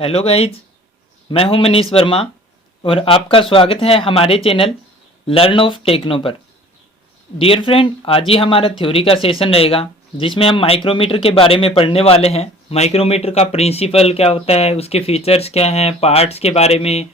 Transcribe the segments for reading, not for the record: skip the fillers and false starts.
Hello guys, मैं हूं मनीष वर्मा और आपका स्वागत है हमारे चैनल लर्न ऑफ टेक्नो पर। डियर फ्रेंड, आज ही हमारा थ्योरी का सेशन रहेगा जिसमें हम माइक्रोमीटर के बारे में पढ़ने वाले हैं। माइक्रोमीटर का प्रिंसिपल क्या होता है, उसके फीचर्स क्या हैं, पार्ट्स के बारे में,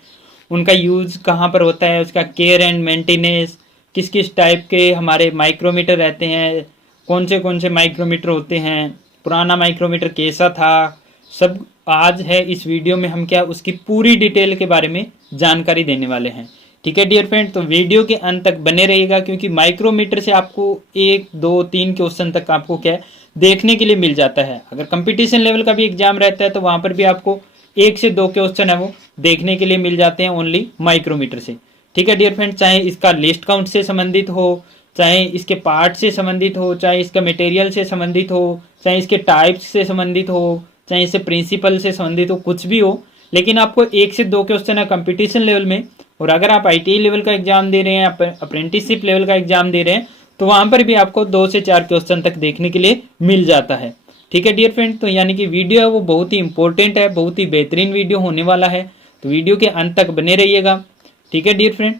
उनका यूज़ कहाँ पर होता है, उसका केयर एंड मेंटेनेंस, किस किस टाइप के हमारे माइक्रोमीटर रहते हैं, कौन से माइक्रोमीटर होते हैं, पुराना माइक्रोमीटर कैसा था, सब आज है इस वीडियो में हम क्या उसकी पूरी डिटेल के बारे में जानकारी देने वाले हैं। ठीक है डियर फ्रेंड, तो वीडियो के अंत तक बने रहिएगा क्योंकि माइक्रोमीटर से आपको 1 2 3 क्वेश्चन तक आपको क्या देखने के लिए मिल जाता है। अगर कंपटीशन लेवल का भी एग्जाम रहता है तो वहाँ पर भी आपको 1 से 2 क्वेश्चन है वो देखने के लिए मिल जाते हैं ओनली माइक्रोमीटर से। ठीक है डियर फ्रेंड, चाहे इसका लिस्ट काउंट से संबंधित हो, चाहे इसके पार्ट से संबंधित हो, चाहे इसका मटेरियल से संबंधित हो, चाहे इसके टाइप्स से संबंधित हो, चाहे इससे प्रिंसिपल से संबंधित हो, कुछ भी हो, लेकिन आपको 1 से 2 क्वेश्चन है कंपटीशन लेवल में। और अगर आप आईटीआई लेवल का एग्जाम दे रहे हैं, अप्रेंटिसशिप लेवल का एग्जाम दे रहे हैं, तो वहां पर भी आपको 2 से 4 क्वेश्चन तक देखने के लिए मिल जाता है। ठीक है डियर फ्रेंड, तो यानी कि वीडियो है वो बहुत ही इंपॉर्टेंट है, बहुत ही बेहतरीन वीडियो होने वाला है, तो वीडियो के अंत तक बने रहिएगा। ठीक है डियर फ्रेंड,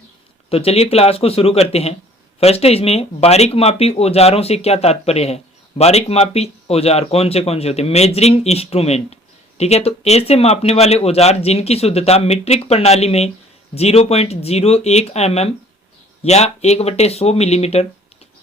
तो चलिए क्लास को शुरू करते हैं। फर्स्ट इसमें बारीक मापी औजारों से क्या तात्पर्य है। बारीक मापी औजार कौन से होते हैं? Measuring instrument. ठीक है, तो ऐसे मापने वाले औजार जिनकी शुद्धता मीट्रिक प्रणाली में 0.01 mm या 1/100 मिलीमीटर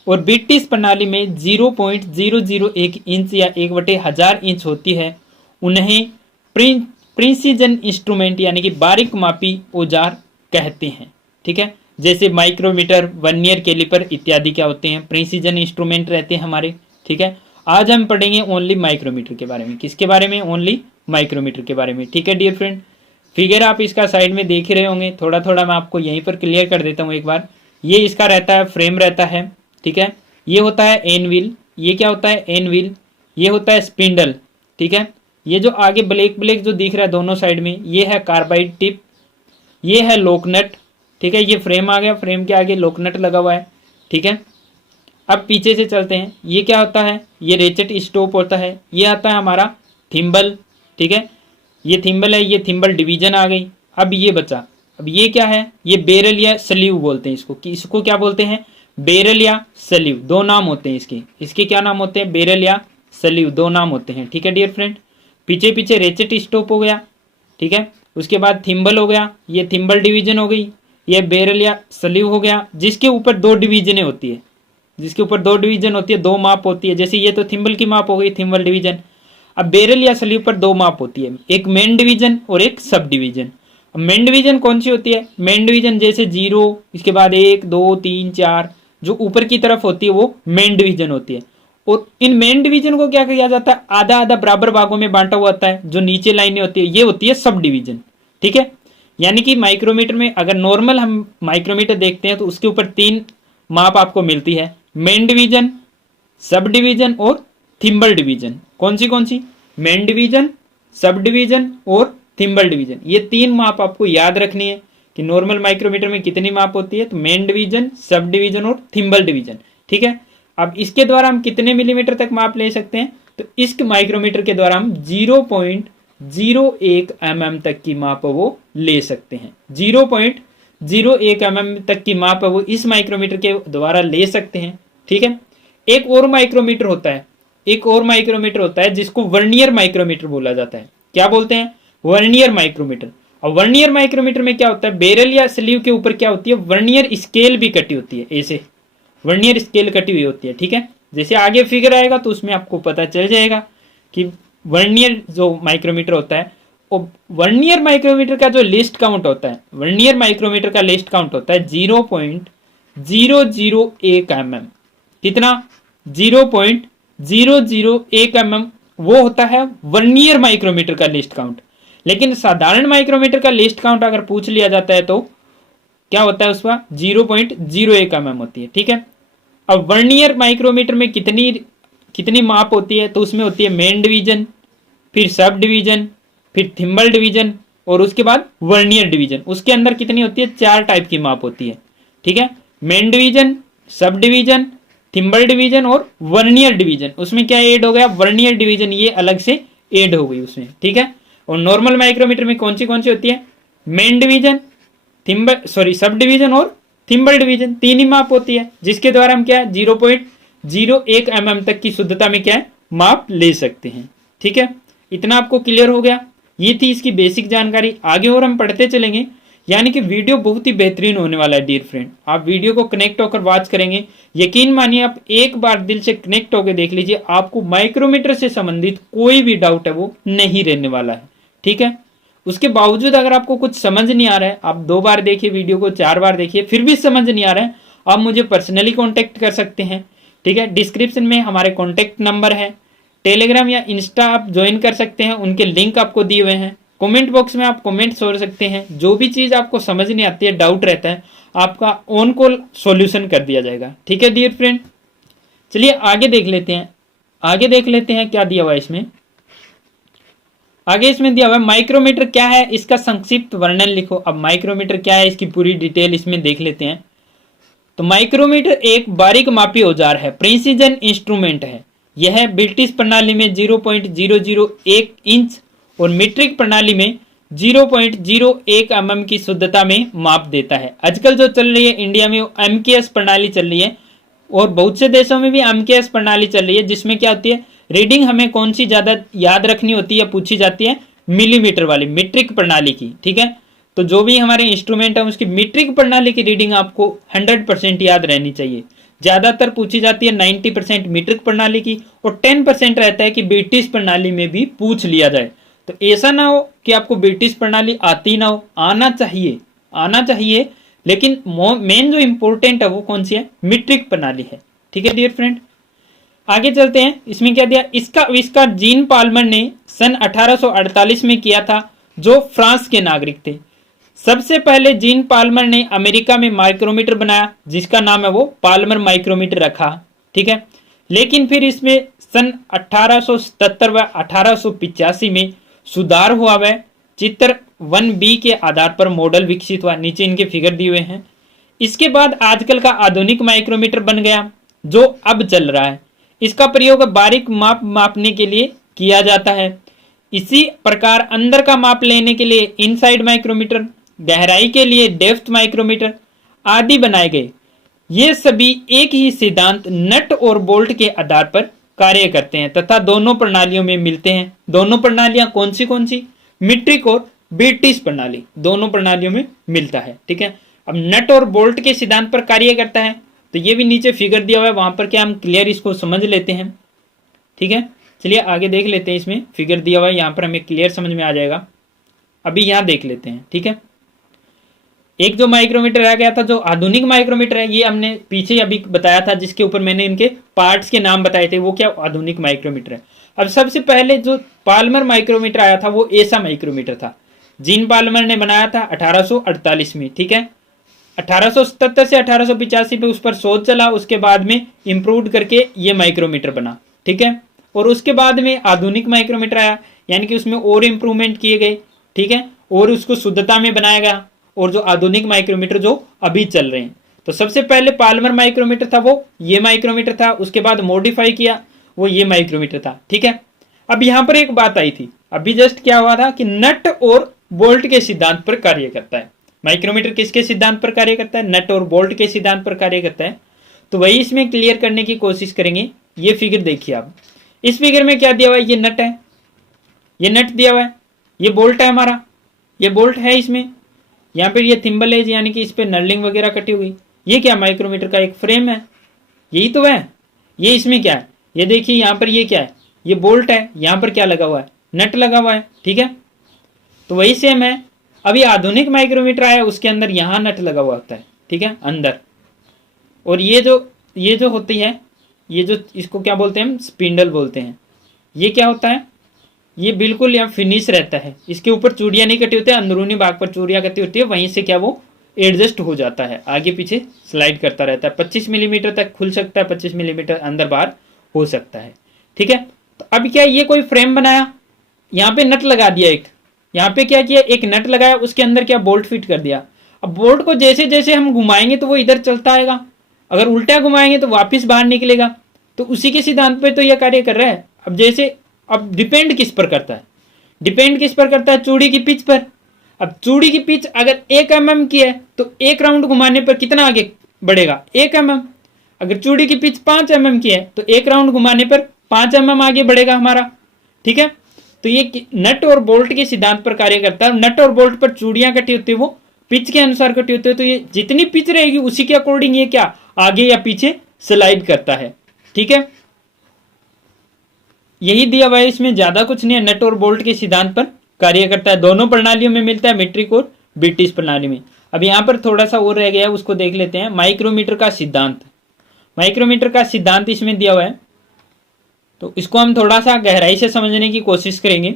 और ब्रिटिश प्रणाली में 0.001 इंच या 1/1000 इंच होती है, उन्हें प्रिंसीजन इंस्ट्रूमेंट यानी कि बारीक मापी औजार कहते हैं। ठीक है, जैसे माइक्रोमीटर, वर्नियर कैलिपर इत्यादि क्या होते हैं? प्रिंसीजन इंस्ट्रूमेंट रहते हैं हमारे। ठीक है, आज हम पढ़ेंगे ओनली माइक्रोमीटर के बारे में। किसके बारे में? ओनली माइक्रोमीटर के बारे में। ठीक है डियर फ्रेंड, फिगर आप इसका साइड में देख ही रहे होंगे, थोड़ा थोड़ा मैं आपको यहीं पर क्लियर कर देता हूँ एक बार। ये इसका रहता है, फ्रेम रहता है। ठीक है, ये होता है एन व्हील। ये क्या होता है? An wheel. ये होता है स्पिंडल। ठीक है, ये जो आगे ब्लैक ब्लैक जो दिख रहा है दोनों साइड में, ये है कार्बाइड टिप। ये है लोकनट। ठीक है, ये फ्रेम आ गया, फ्रेम के आगे लोकनट लगा हुआ है। ठीक है, अब पीछे से चलते हैं। ये क्या होता है? ये रेचेट स्टॉप होता है। ये आता है हमारा थिम्बल। ठीक है, ये थिम्बल है, ये थिम्बल डिवीजन आ गई। अब ये बचा, अब ये क्या है? ये बेरल या सलीव बोलते हैं इसको। कि इसको क्या बोलते हैं? बेरल या सलीव, दो नाम होते हैं इसके। इसके क्या नाम होते हैं? बेरल या सलीव, दो नाम होते हैं। ठीक है डियर फ्रेंड, पीछे पीछे रेचेट स्टॉप हो गया। ठीक है, उसके बाद थिम्बल हो गया, ये थिम्बल डिवीजन हो गई, ये बेरल या सलीव हो गया, जिसके ऊपर 2 डिवीजनें होती है। जिसके ऊपर 2 डिवीजन होती है, 2 माप होती है। जैसे ये तो थिम्बल की माप हो गई, थिम्बल डिवीजन। अब बेरल या सलीव पर 2 माप होती है, एक मेन डिवीजन और एक सब डिवीजन। अब मेन डिवीजन कौन सी होती है? मेन डिवीजन जैसे 0, इसके बाद 1 2 3 4 जो ऊपर की तरफ होती है वो मेन डिवीजन होती है। और इन मेन डिवीजन को क्या किया जाता है? आधा आधा बराबर भागों में बांटा हुआ होता है। जो नीचे लाइनें होती है ये होती है सब डिवीजन। ठीक है, यानी कि माइक्रोमीटर में अगर नॉर्मल हम माइक्रोमीटर देखते हैं तो उसके ऊपर 3 माप आपको मिलती है, मेन डिवीजन, सब डिवीजन और थिम्बल डिवीजन। कौन सी? मेन डिवीजन, सब डिवीजन और थिम्बल डिवीजन। ये 3 माप आपको याद रखनी है कि नॉर्मल माइक्रोमीटर में कितनी माप होती है। तो मेन डिवीजन, सब डिवीजन और थिम्बल डिवीजन। ठीक है, अब इसके द्वारा हम कितने मिलीमीटर तक माप ले सकते हैं? तो इस माइक्रोमीटर के द्वारा हम 0.01 mm तक की माप वो ले सकते हैं। 0.01 mm तक की माप वो इस माइक्रोमीटर के द्वारा ले सकते हैं। ठीक है, एक और माइक्रोमीटर होता है जिसको वर्नियर माइक्रोमीटर बोला जाता है। क्या बोलते हैं? Vernier micrometer. और वर्नियर माइक्रोमीटर में क्या होता है? बेरल या स्लीव के ऊपर क्या होती है? वर्नियर स्केल भी कटी होती है। ऐसे वर्नियर स्केल कटी हुई होती है। ठीक है, जैसे आगे फिगर आएगा तो उसमें आपको पता चल जाएगा कि वर्नियर जो माइक्रोमीटर होता है, वर्नियर माइक्रोमीटर का जो लिस्ट काउंट होता है, वर्नियर माइक्रोमीटर का लिस्ट काउंट होता है 0.001 mm। कितना? 0.001 mm वो होता है वर्नियर माइक्रोमीटर का लिस्ट काउंट। लेकिन साधारण माइक्रोमीटर का लिस्ट काउंट अगर पूछ लिया जाता है तो क्या होता है? उसका 0.01 mm होती है। ठीक है, अब वर्नियर माइक्रोमीटर में कितनी माप होती है? तो उसमें होती है मेन डिवीजन, फिर सब डिवीजन, फिर थिम्बल डिवीजन और उसके बाद वर्नियर डिवीजन। उसके अंदर कितनी होती है? 4 टाइप की माप होती है। ठीक है, main division, sub division, thimble division और वर्नियर डिवीजन। उसमें क्या ऐड हो गया? वर्नियर डिवीजन, ये अलग से ऐड हो गई उसमें। ठीक है, और नॉर्मल माइक्रोमीटर में कौन सी होती है, मेन डिवीजन, सब डिवीजन और थिम्बल डिवीजन, 3 ही माप होती है, जिसके द्वारा हम क्या है 0.01 mm तक की शुद्धता में क्या है माप ले सकते हैं। ठीक है, इतना आपको क्लियर हो गया। ये थी इसकी बेसिक जानकारी। आगे और हम पढ़ते चलेंगे, यानी कि वीडियो बहुत ही बेहतरीन होने वाला है डियर फ्रेंड। आप वीडियो को कनेक्ट होकर वॉच करेंगे, यकीन मानिए आप एक बार दिल से कनेक्ट होकर देख लीजिए, आपको माइक्रोमीटर से संबंधित कोई भी डाउट है वो नहीं रहने वाला है। ठीक है, उसके बावजूद अगर आपको कुछ समझ नहीं आ रहा है, आप 2 बार देखिए वीडियो को, 4 बार देखिए, फिर भी समझ नहीं आ रहा है, आप मुझे पर्सनली कॉन्टेक्ट कर सकते हैं। ठीक है, डिस्क्रिप्शन में हमारे कॉन्टेक्ट नंबर है, टेलीग्राम या इंस्टा आप ज्वाइन कर सकते हैं, उनके लिंक आपको दिए हुए हैं। कमेंट बॉक्स में आप कमेंट छोड़ सकते हैं, जो भी चीज़ आपको समझ नहीं आती है, डाउट रहता है, आपका ऑन कॉल सॉल्यूशन कर दिया जाएगा। ठीक है डियर फ्रेंड, चलिए आगे देख लेते हैं क्या दिया हुआ है इसमें। आगे इसमें दिया हुआ है माइक्रोमीटर क्या है, इसका संक्षिप्त वर्णन लिखो। अब माइक्रोमीटर क्या है इसकी पूरी डिटेल इसमें देख लेते हैं। तो माइक्रोमीटर एक बारीक मापी औजार है, प्रिसीजन इंस्ट्रूमेंट है। यह ब्रिटिश प्रणाली में 0.001 इंच और मीट्रिक प्रणाली में 0.01 mm की शुद्धता में माप देता है। आजकल जो चल रही है इंडिया में वो MKS प्रणाली चल रही है, और बहुत से देशों में भी MKS प्रणाली चल रही है, जिसमें क्या होती है रीडिंग हमें कौन सी ज़्यादा याद रखनी होती है, पूछी जाती है मिलीमीटर वाली मीट्रिक प्रणाली की। ठीक है, तो जो भी हमारे इंस्ट्रूमेंट है उसकी मीट्रिक प्रणाली की रीडिंग आपको 100% याद रहनी चाहिए। ज़्यादातर पूछी जाती है 90% मीट्रिक प्रणाली की, और 10% रहता है कि ब्रिटिश प्रणाली में भी पूछ लिया जाए। तो ऐसा ना हो कि आपको ब्रिटिश प्रणाली आती ना हो, आना चाहिए, लेकिन मेन जो इंपॉर्टेंट है वो कौन सी है, मीट्रिक प्रणाली है। ठीक है डियर फ्रेंड, आगे चलते हैं। इसमें क्या दिया, इसका आविष्कार जीन पाल्मर ने सन 1848 में किया था, जो फ्रांस के नागरिक थे। सबसे पहले जीन पाल्मर ने अमेरिका में माइक्रोमीटर बनाया, जिसका नाम है वो पाल्मर माइक्रोमीटर रखा। ठीक है, लेकिन फिर इसमें सन 1877 व 1885 में सुधार हुआ। वह चित्र 1B के आधार पर मॉडल विकसित हुआ, नीचे इनके फिगर दिए हुए हैं। इसके बाद आजकल का आधुनिक माइक्रोमीटर बन गया, जो अब चल रहा है। इसका प्रयोग बारीक माप मापने के लिए किया जाता है। इसी प्रकार अंदर का माप लेने के लिए इनसाइड माइक्रोमीटर, गहराई के लिए डेप्थ माइक्रोमीटर आदि बनाए गए। ये सभी एक ही सिद्धांत नट और बोल्ट के आधार पर कार्य करते हैं तथा दोनों प्रणालियों में मिलते हैं। दोनों प्रणालियां कौन सी, मीट्रिक और ब्रिटिश प्रणाली, दोनों प्रणालियों में मिलता है। ठीक है, अब नट और बोल्ट के सिद्धांत पर कार्य करता है, तो ये भी नीचे फिगर दिया हुआ है, वहां पर क्या हम क्लियर इसको समझ लेते हैं। ठीक है, चलिए आगे देख लेते हैं। इसमें फिगर दिया हुआ है, यहाँ पर हमें क्लियर समझ में आ जाएगा। अभी यहाँ देख लेते हैं। ठीक है, एक जो माइक्रोमीटर आ गया था, जो आधुनिक माइक्रोमीटर है, ये हमने पीछे अभी बताया था, जिसके ऊपर मैंने इनके पार्ट्स के नाम बताए थे, वो क्या आधुनिक माइक्रोमीटर है। अब सबसे पहले जो पाल्मर माइक्रोमीटर आया था वो ऐसा माइक्रोमीटर था, जीन पाल्मर ने बनाया था 1848 में। ठीक है, 1877 से 1885 पे उस पर शोध चला, उसके बाद में इम्प्रूव करके ये माइक्रोमीटर बना। ठीक है, और उसके बाद में आधुनिक माइक्रोमीटर आया, यानी कि उसमें और इम्प्रूवमेंट किए गए। ठीक है, और उसको शुद्धता में बनाया गया, और जो आधुनिक माइक्रोमीटर जो अभी चल रहे हैं। तो सबसे पहले पाल्मर माइक्रोमीटर था वो ये माइक्रोमीटर था, उसके बाद मॉडिफाई किया वो ये माइक्रोमीटर था। ठीक है, अब यहाँ पर एक बात आई थी, अभी जस्ट क्या हुआ था कि नट और बोल्ट के सिद्धांत पर कार्य करता है। माइक्रोमीटर किसके सिद्धांत पर कार्य करता है, नट और बोल्ट के सिद्धांत पर कार्य करता है। तो वही इसमें क्लियर करने की कोशिश करेंगे। ये फिगर देखिए आप, इस फिगर में क्या दिया हुआ है, ये नट है, ये नट दिया हुआ है, ये बोल्ट है हमारा, ये बोल्ट है इसमें, यहाँ पर ये थिम्बल है, यानी कि इस पर नर्लिंग वगैरह कटी हुई। ये क्या माइक्रोमीटर का एक फ्रेम है, यही तो है। ये इसमें क्या है, ये देखिए यहाँ पर ये क्या है, ये बोल्ट है, यहाँ पर क्या लगा हुआ है, नट लगा हुआ है। ठीक है, तो वही सेम है। अभी आधुनिक माइक्रोमीटर आया, उसके अंदर यहाँ नट लगा हुआ होता है। ठीक है, अंदर। और ये जो होती है, ये जो इसको क्या बोलते हैं हम, स्पिंडल बोलते हैं। ये क्या होता है, ये बिल्कुल यहाँ फिनिश रहता है, इसके ऊपर चूड़ियाँ नहीं कटी होती है, अंदरूनी भाग पर चूड़ियाँ कटी होती है, वहीं से क्या वो एडजस्ट हो जाता है, आगे पीछे स्लाइड करता रहता है। 25 मिलीमीटर तक खुल सकता है, 25 मिलीमीटर अंदर बाहर हो सकता है। ठीक है, तो अब क्या ये कोई फ्रेम बनाया, यहाँ पे नट लगा दिया, एक यहाँ पे क्या किया, एक नट लगाया, उसके अंदर क्या बोल्ट फिट कर दिया। अब बोल्ट को जैसे जैसे हम घुमाएंगे तो वो इधर चलता आएगा, अगर उल्टा घुमाएंगे तो वापिस बाहर निकलेगा। तो उसी के सिद्धांत पे तो यह कार्य कर रहा है। अब डिपेंड किस पर करता है, डिपेंड किस पर करता है? चूड़ी की पिच पर। अब चूड़ी की पिच अगर 1 mm की है तो एक राउंड घुमाने पर कितना आगे बढ़ेगा? 1 mm। अगर चूड़ी की पिच 5 mm की है तो एक राउंड घुमाने पर 5 mm आगे बढ़ेगा हमारा। ठीक है, तो ये नट और बोल्ट के सिद्धांत पर कार्य करता है। नट और बोल्ट पर चूड़ियां कटी होती है, वो पिच के अनुसार कटी होती है, तो ये जितनी पिच रहेगी उसी के अकॉर्डिंग ये क्या आगे या पीछे स्लाइड करता है। ठीक है, यही दिया हुआ है, इसमें ज्यादा कुछ नहीं है। नट और बोल्ट के सिद्धांत पर कार्य करता है, दोनों प्रणालियों में मिलता है, मीट्रिक और ब्रिटिश प्रणाली में। अब यहाँ पर थोड़ा सा और रह गया है, उसको देख लेते हैं। माइक्रोमीटर का सिद्धांत। माइक्रोमीटर का सिद्धांत इसमें दिया हुआ है, तो इसको हम थोड़ा सा गहराई से समझने की कोशिश करेंगे।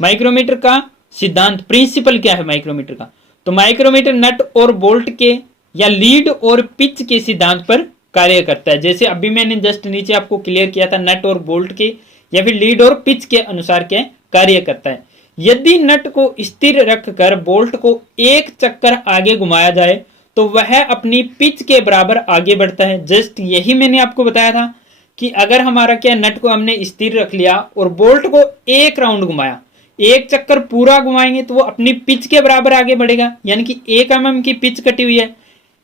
माइक्रोमीटर का सिद्धांत, प्रिंसिपल क्या है माइक्रोमीटर का? तो माइक्रोमीटर नट और बोल्ट के या लीड और पिच के सिद्धांत पर कार्य करता है। जैसे अभी मैंने जस्ट नीचे आपको क्लियर किया था, नट और बोल्ट के या फिर लीड और पिच के अनुसार क्या कार्य करता है। यदि नट को स्थिर रखकर बोल्ट को एक चक्कर आगे घुमाया जाए तो वह अपनी पिच के बराबर आगे बढ़ता है। जस्ट यही मैंने आपको बताया था कि अगर हमारा क्या नट को हमने स्थिर रख लिया और बोल्ट को एक राउंड घुमाया, एक चक्कर पूरा घुमाएंगे तो वो अपनी पिच के बराबर आगे बढ़ेगा। यानी कि 1 mm की पिच कटी हुई है।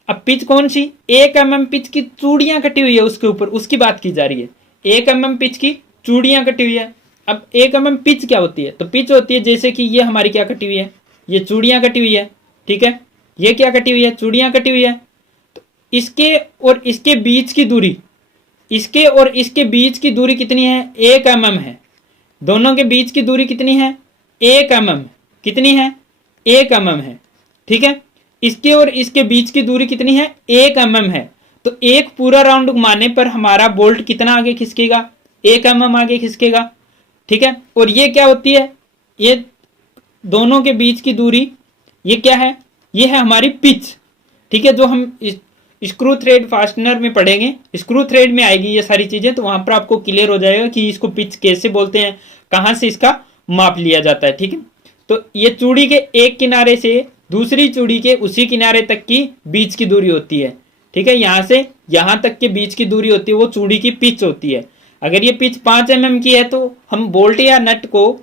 अब पिच कौन सी? 1 mm पिच की चूड़ियां कटी हुई है उसके ऊपर, उसकी बात की जा रही है। 1 mm पिच की चूड़ियां कटी हुई है। अब 1 mm पिच क्या होती है? तो पिच होती है जैसे कि ये हमारी क्या कटी हुई है, ये चूड़ियां कटी हुई है। ठीक है, ये क्या कटी हुई है? चूड़ियां कटी हुई है। तो इसके और इसके बीच की दूरी, इसके और इसके बीच की दूरी कितनी है? 1 mm है। दोनों के बीच की दूरी कितनी है? 1 mm। कितनी है? 1 mm है। ठीक है, इसके और इसके बीच की दूरी कितनी है? 1 mm है। तो एक पूरा राउंड घुमाने पर हमारा बोल्ट कितना आगे खिसकेगा? 1 mm आगे खिसकेगा। ठीक है, और ये क्या होती है? ये दोनों के बीच की दूरी, ये क्या है? ये है हमारी पिच। ठीक है, जो हम स्क्रू थ्रेड फास्टनर में पढ़ेंगे, स्क्रू थ्रेड में आएगी ये सारी चीजें, तो वहां पर आपको क्लियर हो जाएगा कि इसको पिच कैसे बोलते हैं, कहां से इसका माप लिया जाता है। ठीक है, तो ये चूड़ी के एक किनारे से दूसरी चूड़ी के उसी किनारे तक की बीच की दूरी होती है। ठीक है, यहां से यहां तक के बीच की दूरी होती है, वो चूड़ी की पिच होती है। अगर ये पिच 5 mm की है तो हम बोल्ट या नट को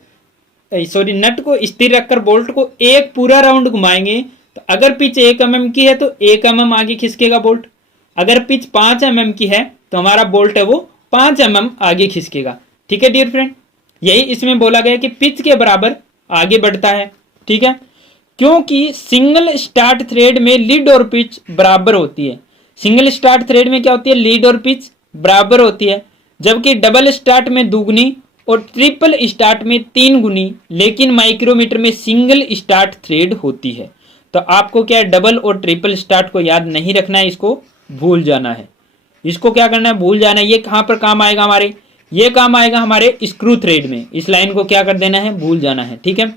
स्थिर रखकर बोल्ट को एक पूरा राउंड घुमाएंगे, तो अगर पिच 1 mm की है तो 1 mm आगे खिसकेगा बोल्ट। अगर पिच 5 mm की है तो हमारा बोल्ट है वो 5 mm आगे खिसकेगा। ठीक है डियर फ्रेंड, यही इसमें बोला गया कि पिच के बराबर आगे बढ़ता है। ठीक है, क्योंकि सिंगल स्टार्ट थ्रेड में लीड और पिच बराबर होती है। सिंगल स्टार्ट थ्रेड में क्या होती है? लीड और पिच बराबर होती है, जबकि डबल स्टार्ट में दुगनी और ट्रिपल स्टार्ट में 3 गुनी, लेकिन माइक्रोमीटर में सिंगल स्टार्ट थ्रेड होती है। तो आपको क्या है, डबल और ट्रिपल स्टार्ट को याद नहीं रखना है, इसको भूल जाना है। इसको क्या करना है? भूल जाना है। ये कहां पर काम आएगा हमारे? ये काम आएगा हमारे स्क्रू थ्रेड में। इस लाइन को क्या कर देना है? भूल जाना है। ठीक है,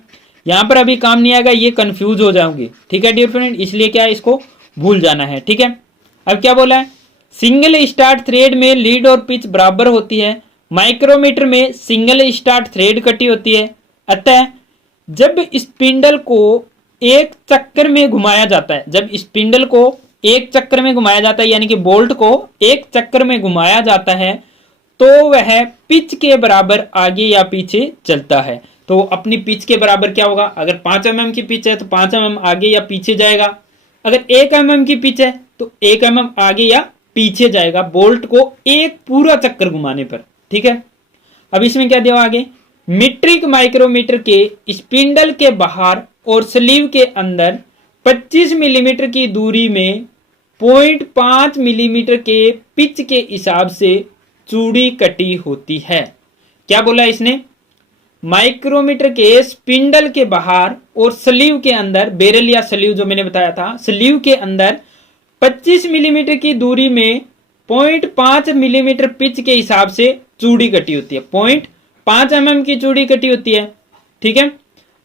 यहां पर अभी काम नहीं आएगा, ये कंफ्यूज हो जाओगे। ठीक है डियर फ्रेंड, इसलिए क्या है, इसको भूल जाना है। ठीक है, अब क्या बोला है? सिंगल स्टार्ट थ्रेड में लीड और पिच बराबर होती है, माइक्रोमीटर में सिंगल स्टार्ट थ्रेड कटी होती है। अतः जब स्पिंडल को एक चक्कर में घुमाया जाता है, जब स्पिंडल को एक चक्कर में घुमाया जाता है, यानी कि बोल्ट को एक चक्कर में घुमाया जाता है, तो वह पिच के बराबर आगे या पीछे चलता है। तो अपनी पिच के बराबर क्या होगा? अगर 5 mm की पिच है तो 5 mm आगे या पीछे जाएगा। अगर 1 mm की पिच है तो 1 mm आगे या पीछे जाएगा बोल्ट को एक पूरा चक्कर घुमाने पर। ठीक है, अब इसमें क्या दिया आगे? मीट्रिक माइक्रोमीटर के स्पिंडल के बाहर और स्लीव के अंदर 25 मिलीमीटर की दूरी में 0.5 मिलीमीटर के पिच के हिसाब से चूड़ी कटी होती है। क्या बोला इसने? माइक्रोमीटर के स्पिंडल के बाहर और स्लीव के अंदर, बेरल या स्लीव जो मैंने बताया था, स्लीव के अंदर 25 मिलीमीटर की दूरी में 0.5 मिलीमीटर पिच के हिसाब से चूड़ी कटी होती है। 0.5 mm की चूड़ी कटी होती है। ठीक है,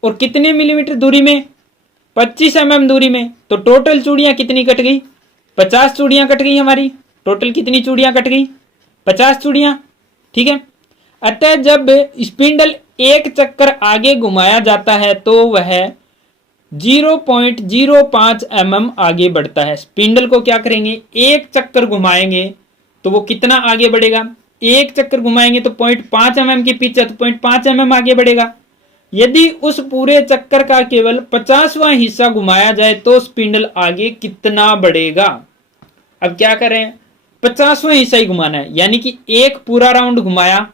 और कितने मिलीमीटर दूरी में? 25 mm दूरी में। तो टोटल चूड़ियां कितनी कट गई? 50 चूड़ियां कट गई हमारी। टोटल कितनी चूड़ियां कट गई? 50 चूड़ियां। ठीक है, अतः जब स्पिंडल एक चक्कर आगे घुमाया जाता है तो वह 0.05 mm आगे बढ़ता है। स्पिंडल को क्या करेंगे? एक चक्कर घुमाएंगे तो वो कितना आगे बढ़ेगा? एक चक्कर घुमाएंगे तो 0.5 mm की पिच है तो 0.5 mm आगे बढ़ेगा। यदि उस पूरे चक्कर का केवल 50वां हिस्सा घुमाया जाए तो स्पिंडल आगे कितना बढ़ेगा। अब क्या करें, 50वां हिस्सा ही घुमाना है, यानी कि एक पूरा राउंड घुमाया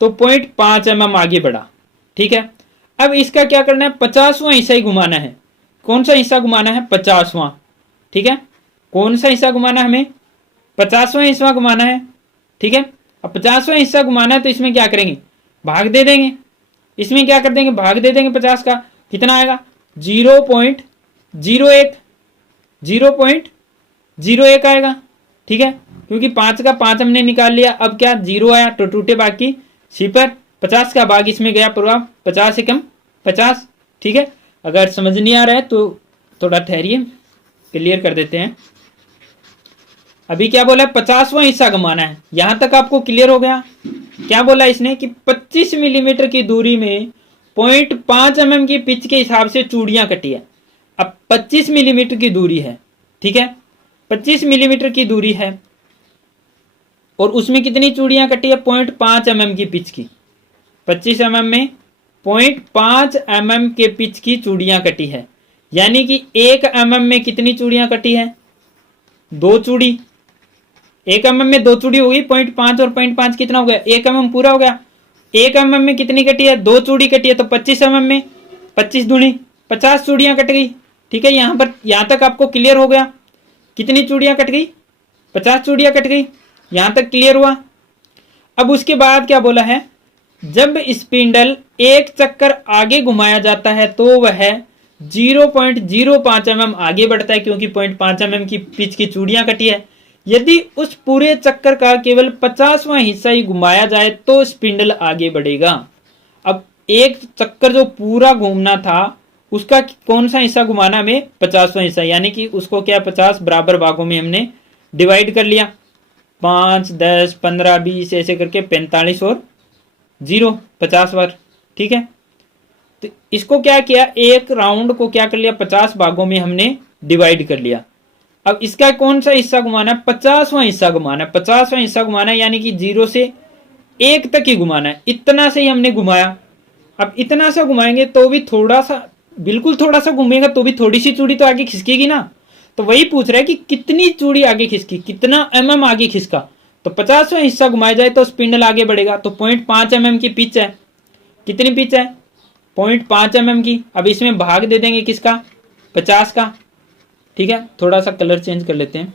तो 0.5 mm आगे बढ़ा। ठीक है, अब इसका क्या करना है, 50वां हिस्सा ही घुमाना है। कौन सा हिस्सा घुमाना है, 50वां। ठीक है, कौन सा हिस्सा घुमाना है हमें, 50वां हिस्सा घुमाना है। ठीक है, अब 50वां हिस्सा घुमाना है तो इसमें क्या करेंगे, भाग दे देंगे। इसमें क्या कर देंगे, भाग दे देंगे 50 का, कितना आएगा 0.01, 0.01 आएगा। ठीक है, क्योंकि 5 का 5 हमने निकाल लिया, अब क्या 0 आया तो टूटे बाकी सिपर, 50 का भाग इसमें गया पूरा, 50 से कम 50। ठीक है, अगर समझ नहीं आ रहा है तो थोड़ा ठहरिए, क्लियर कर देते हैं। अभी क्या बोला है, 50वां हिस्सा घुमाना है, यहां तक आपको क्लियर हो गया। क्या बोला इसने कि 25 मिलीमीटर की दूरी में 0.5 mm की पिच के हिसाब से चूड़ियां कटी है। अब 25 मिलीमीटर की दूरी है, ठीक है, 25 मिलीमीटर की दूरी है और उसमें कितनी चूड़ियां कटी है, 0.5 mm की पिच की। 25 mm में 0.5 mm के पिच की चूड़ियां कटी है, यानी कि 1 mm में कितनी चूड़ियां कटी है, 2 चूड़ी। 1 mm में 2 चूड़ी होगी, 0.5 और 0.5 कितना हो गया, 1 mm पूरा हो गया। 1 mm में कितनी कटी है, 2 चूड़ी कटी है, तो 25 mm में 25 दूनी 50 चूड़ियां कट गई। ठीक है, यहां तक आपको क्लियर हो गया, कितनी चूड़ियां कट गई, 50 चूड़ियां कट गई, यहां तक क्लियर हुआ। अब उसके बाद क्या बोला है, जब स्पिंडल एक चक्कर आगे घुमाया जाता है तो वह 0.05 mm आगे बढ़ता है, क्योंकि 0.5 mm की पिच की चूड़ियां कटी है। यदि उस पूरे चक्कर का केवल 50वां हिस्सा ही घुमाया जाए तो स्पिंडल आगे बढ़ेगा। अब एक चक्कर जो पूरा घूमना था उसका कौन सा हिस्सा घुमाना, हमें 50वां हिस्सा, यानी कि उसको क्या 50 बराबर भागों में हमने डिवाइड कर लिया, 5, 10, 15, 20 ऐसे करके 45 और 0 50 बार। ठीक है, तो इसको क्या किया, एक राउंड को क्या कर लिया, 50 भागों में हमने डिवाइड कर लिया। अब इसका कौन सा हिस्सा घुमाना है, 50वां हिस्सा घुमाना है, 50वां हिस्सा घुमाना है, यानी कि 0 से 1 तक ही घुमाना है, इतना से ही हमने घुमाया। अब इतना सा घुमाएंगे तो भी थोड़ा सा, बिल्कुल थोड़ा सा घूमेगा तो भी थोड़ी सी चूड़ी तो आगे खिसकेगी ना, तो वही पूछ रहा है कि कितनी चूड़ी आगे खिसकी, कितना mm आगे खिसका। तो 50वां हिस्सा घुमाया जाए तो स्पिंडल आगे बढ़ेगा, तो 0.5 mm की पिच है, कितनी पिच है, 0.5 mm की। अब इसमें भाग दे देंगे किसका, 50 का। ठीक है, थोड़ा सा कलर चेंज कर लेते हैं।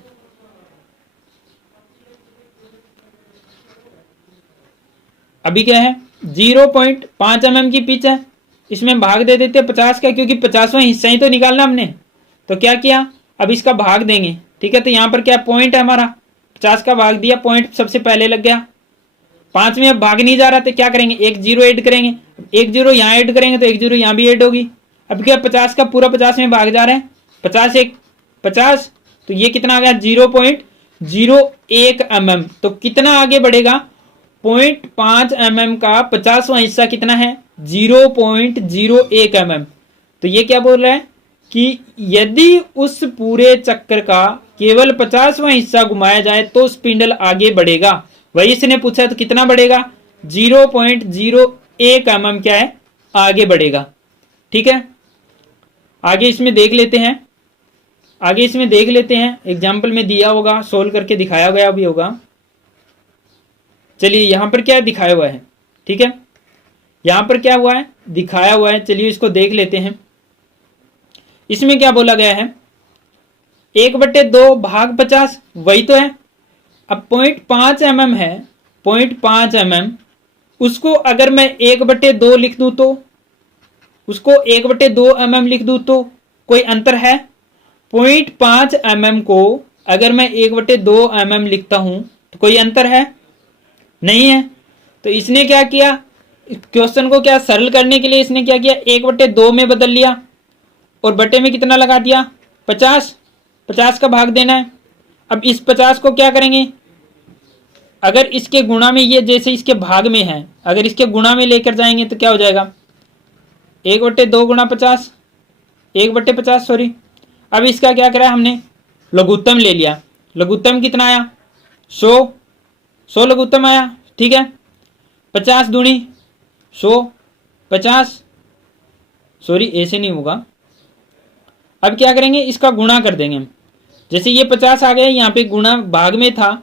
अभी क्या है, 0.5 mm की पिच है, इसमें भाग दे देते हैं 50 का, क्योंकि 50वां हिस्सा ही तो निकालना हमने। तो क्या किया, अब इसका भाग देंगे। ठीक है, तो यहां पर क्या पॉइंट है हमारा, 50 का भाग दिया, पॉइंट सबसे पहले लग गया। 5 में अब भाग नहीं जा रहा, तो क्या करेंगे, 1 0 ऐड करेंगे, 1 0 यहाँ ऐड करेंगे तो 1 0 यहाँ भी ऐड होगी। अब क्या 50 का पूरा 50 में भाग जा रहे हैं, 50 1 50, तो ये कितना आ गया 0.01 mm। तो कितना आगे बढ़ेगा, 0.5 mm का 50वां हिस्सा कितना है, 0.01 mm। तो ये क्या बोल रहा है कि यदि उस पूरे चक्कर का केवल 50वां हिस्सा घुमाया जाए तो स्पिंडल आगे बढ़ेगा। वही इसने पूछा तो कितना बढ़ेगा, 0.01 mm क्या है, आगे बढ़ेगा। ठीक है, आगे इसमें देख लेते हैं, आगे इसमें देख लेते हैं, एग्जाम्पल में दिया होगा, सोल्व करके दिखाया गया भी होगा। चलिए यहां पर क्या दिखाया हुआ है, ठीक है, यहां पर क्या हुआ है, दिखाया हुआ है, चलिए इसको देख लेते हैं। इसमें क्या बोला गया है, 1/2 भाग 50, वही तो है। अब 0.5 mm है, 0.5 mm, उसको अगर मैं 1/2 लिख दूं तो, उसको 1/2 mm लिख दूं तो कोई अंतर है, 0.5 mm को अगर मैं 1/2 mm लिखता हूं तो कोई अंतर है, नहीं है। तो इसने क्या किया, क्वेश्चन को क्या सरल करने के लिए इसने क्या किया, 1/2 में बदल लिया और बटे में कितना लगा दिया, 50, 50 का भाग देना है। अब इस 50 को क्या करेंगे, अगर इसके गुणा में, ये जैसे इसके भाग में है, अगर इसके गुणा में लेकर जाएंगे तो क्या हो जाएगा, 1/2 गुणा 50, 1/50 सॉरी। अब इसका क्या करा हमने, लघुत्तम ले लिया, लघुत्तम कितना आया, 100 लघुत्तम आया। ठीक है, 50 दूनी 100, 50 सॉरी ऐसे नहीं होगा। अब क्या करेंगे, इसका गुणा कर देंगे हम। जैसे ये 50 आ गया, यहाँ पे गुणा भाग में था।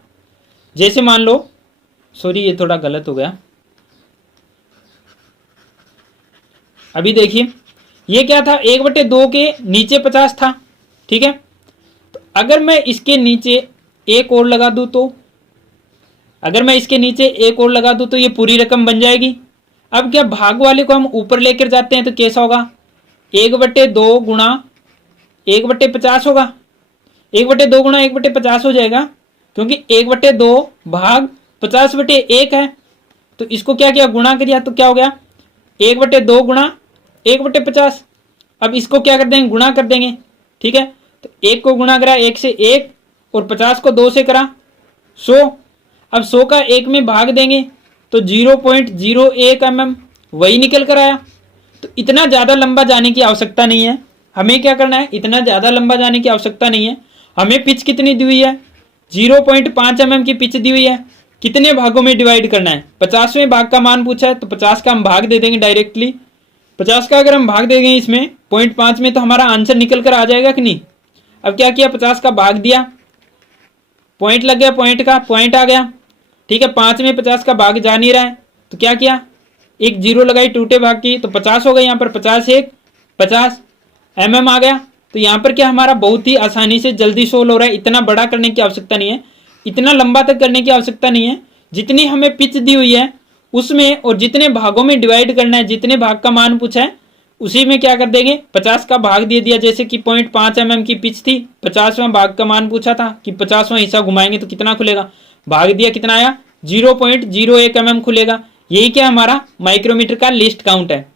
जैसे मान लो, सॉरी ये थोड़ा गलत हो गया। अभी देखिए ये क्या था, 1/2 के नीचे 50 था, ठीक है। तो अगर मैं इसके नीचे एक और लगा दूं तो, अगर मैं इसके नीचे एक और लगा दूं तो ये पूरी रकम बन जाएगी। अब क्या भाग वाले को हम ऊपर लेकर जाते हैं तो कैसा होगा, 1/2 गुणा 1/50 होगा। 1/2 गुणा 1/50 हो जाएगा, क्योंकि 1/2 भाग 50/1 है। तो इसको क्या किया, गुणा किया, तो क्या हो गया 1/2 गुणा 1/50। अब इसको क्या कर देंगे, गुणा कर देंगे, ठीक है। तो 1 को गुणा करा 1 से 1 और 50 को 2 से करा 100। अब 100 का 1 में भाग देंगे तो 0.01 mm वही निकल कर आया। तो इतना ज़्यादा लंबा जाने की आवश्यकता नहीं है। हमें क्या करना है, इतना ज़्यादा लंबा जाने की आवश्यकता नहीं है। हमें पिच कितनी दी हुई है, 0.5 mm की पिच दी हुई है। कितने भागों में डिवाइड करना है, 50वें भाग का मान पूछा है तो 50 का हम भाग दे देंगे डायरेक्टली। 50 का अगर हम भाग देंगे इसमें 0.5 में तो हमारा आंसर निकल कर आ जाएगा कि नहीं। अब क्या किया, 50 का भाग दिया, पॉइंट लग गया, पॉइंट का पॉइंट आ गया, ठीक है। 5 में 50 का भाग जा नहीं रहा है तो क्या किया, एक जीरो लगाई टूटे भाग की, तो 50 हो गया। यहाँ पर 50 1 50 mm आ गया। तो यहाँ पर क्या हमारा बहुत ही आसानी से जल्दी सोल्व हो रहा है। इतना बड़ा करने की आवश्यकता नहीं है, इतना लंबा तक करने की आवश्यकता नहीं है। जितनी हमें पिच दी हुई है उसमें और जितने भागों में डिवाइड करना है, जितने भाग का मान पूछा है उसी में क्या कर देंगे, 50 का भाग दे दिया। जैसे कि 0.5 mm की पिच थी, 50वां भाग का मान पूछा था कि 50वां हिस्सा घुमाएंगे तो कितना खुलेगा, भाग दिया, कितना आया 0.01 mm खुलेगा। यही क्या हमारा माइक्रोमीटर का लिस्ट काउंट है।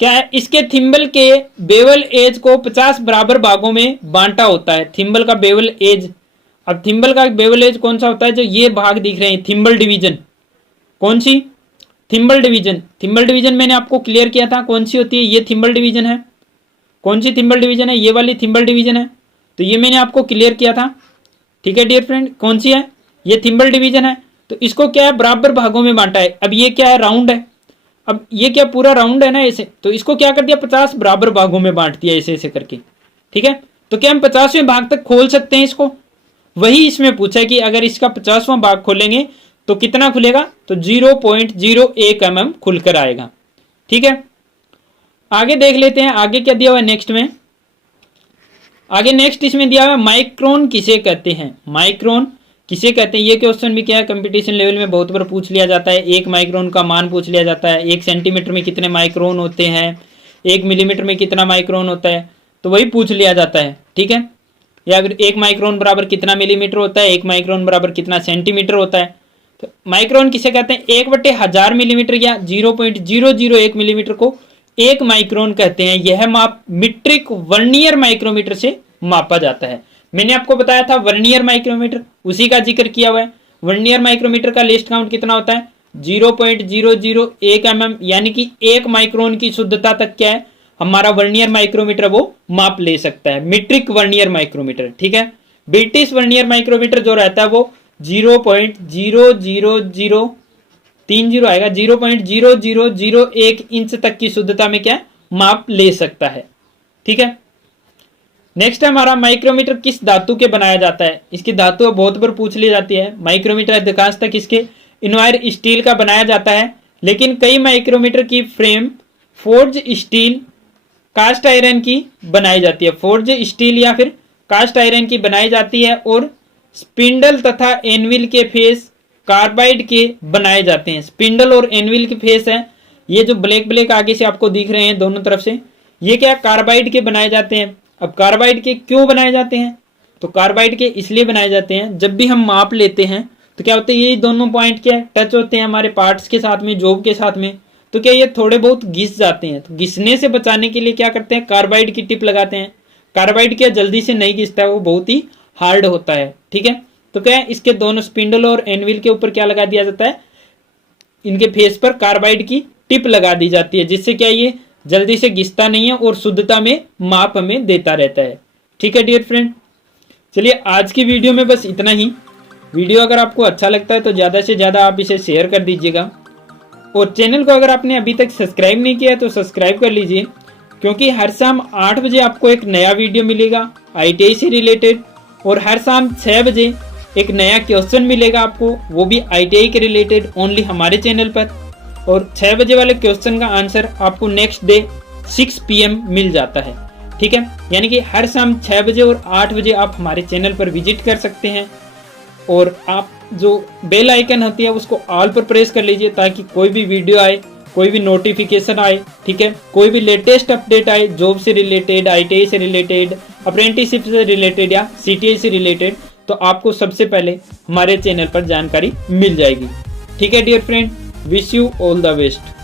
क्या है, इसके थिम्बल के बेवल एज को 50 बराबर भागों में बांटा होता है, थिम्बल का बेवल एज। अब थिम्बल का बेवल एज कौन सा होता है, जो ये भाग दिख रहे हैं, थिम्बल डिवीजन। कौन सी, थिम्बल डिवीजन। थिम्बल डिवीजन मैंने आपको क्लियर किया था कौन सी होती है, ये थिम्बल डिवीजन है। कौन सी थिम्बल डिवीजन है, ये वाली थिम्बल डिवीजन है। तो ये मैंने आपको क्लियर किया था, ठीक है डियर फ्रेंड। कौन सी है, ये थिम्बल डिवीजन है। तो इसको क्या है, बराबर भागों में बांटा है। अब ये क्या है, राउंड है। अब ये क्या पूरा राउंड है ना ऐसे, तो इसको क्या कर दिया, 50 बराबर भागों में बांट दिया ऐसे ऐसे करके, ठीक है। तो क्या हम 50वें भाग तक खोल सकते हैं इसको, वही इसमें पूछा है कि अगर इसका 50वां भाग खोलेंगे तो कितना खुलेगा, तो 0.01 mm खुलकर आएगा, ठीक है। आगे देख लेते हैं आगे क्या दिया हुआ है नेक्स्ट में। आगे नेक्स्ट इसमें दिया हुआ है माइक्रोन किसे कहते हैं, माइक्रोन किसे कहते हैं। ये क्वेश्चन भी क्या है, कंपटीशन लेवल में बहुत बार पूछ लिया जाता है। 1 माइक्रोन का मान पूछ लिया जाता है, 1 सेंटीमीटर में कितने माइक्रोन होते हैं, 1 मिलीमीटर में कितना माइक्रोन होता है, तो वही पूछ लिया जाता है, ठीक है। या अगर 1 माइक्रोन बराबर कितना मिलीमीटर होता है, 1 माइक्रोन बराबर कितना सेंटीमीटर होता है। तो माइक्रोन किसे कहते हैं, 1/1000 मिलीमीटर या 0.001 मिलीमीटर को 1 माइक्रोन कहते हैं। यह माप मीट्रिक वर्नियर माइक्रोमीटर से मापा जाता है। मैंने आपको बताया था वर्नियर माइक्रोमीटर, उसी का जिक्र किया हुआ है। वर्नियर माइक्रोमीटर का लिस्ट काउंट कितना होता है, 0.001 mm, यानी कि 1 माइक्रोन की शुद्धता तक क्या है हमारा वर्नियर माइक्रोमीटर वो माप ले सकता है, मीट्रिक वर्नियर माइक्रोमीटर, ठीक है। ब्रिटिश वर्नियर माइक्रोमीटर जो रहता है वो 0.00030 आएगा, 0.0001 इंच तक की शुद्धता में क्या माप ले सकता है, ठीक है। नेक्स्ट है हमारा माइक्रोमीटर किस धातु के बनाया जाता है। इसकी धातु बहुत बार पूछ ली जाती है। माइक्रोमीटर अधिकांश तक इसके इनवायर स्टील का बनाया जाता है, लेकिन कई माइक्रोमीटर की frame forge steel, cast iron की बनाई जाती है। फोर्ज स्टील या फिर कास्ट आयरन की बनाई जाती है और स्पिंडल तथा एनविल के फेस कार्बाइड के बनाए जाते हैं। स्पिंडल और एनविल के फेस है, ये जो ब्लैक ब्लैक आगे से आपको दिख रहे हैं दोनों तरफ से, ये क्या कार्बाइड के बनाए जाते हैं। अब कार्बाइड के क्यों बनाए जाते हैं, तो कार्बाइड के इसलिए बनाए जाते हैं, जब भी हम माप लेते हैं तो क्या होता है, ये दोनों पॉइंट क्या टच होते हैं हमारे पार्ट्स के साथ में, जॉब के साथ में, तो क्या ये थोड़े बहुत घिस जाते हैं। तो घिसने से बचाने के लिए क्या करते हैं, कार्बाइड की टिप लगाते हैं। कार्बाइड क्या जल्दी से नहीं घिसता है, वो बहुत ही हार्ड होता है, ठीक है। तो क्या है, इसके दोनों स्पिंडल और एनविल के ऊपर क्या लगा दिया जाता है, इनके फेस पर कार्बाइड की टिप लगा दी जाती है, जिससे क्या ये जल्दी से घिसता नहीं है और शुद्धता में माप हमें देता रहता है, ठीक है डियर फ्रेंड। चलिए आज की वीडियो में बस इतना ही। वीडियो अगर आपको अच्छा लगता है तो ज़्यादा से ज़्यादा आप इसे शेयर कर दीजिएगा, और चैनल को अगर आपने अभी तक सब्सक्राइब नहीं किया है तो सब्सक्राइब कर लीजिए, क्योंकि हर शाम 8 बजे आपको एक नया वीडियो मिलेगा ITI से रिलेटेड, और हर शाम 6 बजे एक नया क्वेश्चन मिलेगा आपको, वो भी ITI के रिलेटेड ओनली हमारे चैनल पर। और 6 बजे वाले क्वेश्चन का आंसर आपको नेक्स्ट डे 6 PM मिल जाता है। ठीक है, यानी कि हर शाम 6 बजे और 8 बजे आप हमारे चैनल पर विजिट कर सकते हैं, और आप जो बेल आइकन होती है उसको ऑल पर प्रेस कर लीजिए, ताकि कोई भी वीडियो आए, कोई भी नोटिफिकेशन आए, ठीक है, कोई भी लेटेस्ट अपडेट आए जॉब से रिलेटेड, ITI से रिलेटेड, अप्रेंटिसशिप से रिलेटेड या CTI से रिलेटेड, तो आपको सबसे पहले हमारे चैनल पर जानकारी मिल जाएगी। ठीक है dear friend, wish you all the best.